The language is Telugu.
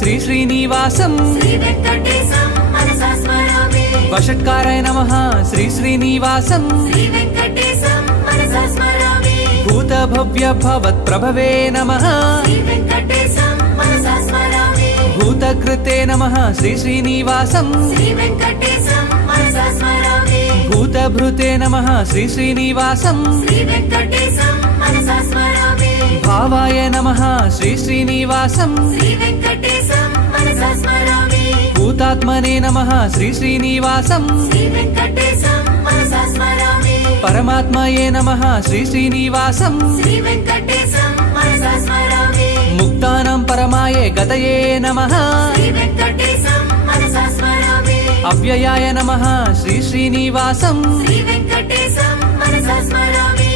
శ్రీ శ్రీనివాసం శ్రీ వెంకటేశం మనసా స్మరామి వషట్కారాయ నమః శ్రీ శ్రీనివాసం శ్రీ వెంకటేశం మనసా స్మరామి భూత భవ్య భవత్ ప్రభవే నమః శ్రీ వెంకటేశం మనసా స్మరామి భూతకృతే నమః శ్రీ శ్రీనివాసం శ్రీ వెంకటేశం మనసా స్మరామి భూతభృతే నమః శ్రీ శ్రీనివాసం శ్రీ వెంకటేశం మనసా స్మరామి భావాయ నమః శ్రీ శ్రీనివాసం శ్రీ వెంకటేశం మనసా స్మరామి భూతాత్మనే నమః శ్రీ శ్రీనివాసం శ్రీ వెంకటేశం మనసా స్మరామి పరమాత్మయే నమః శ్రీ శ్రీనివాసం శ్రీ వెంకటేశం మనసా స్మరామి ముక్తానాం పరమాయే గతయే నమః శ్రీ వెంకటేశం మనసా స్మరామి అవ్యయాయ నమః శ్రీ శ్రీనివాసం శ్రీ వెంకటేశం మనసా స్మరామి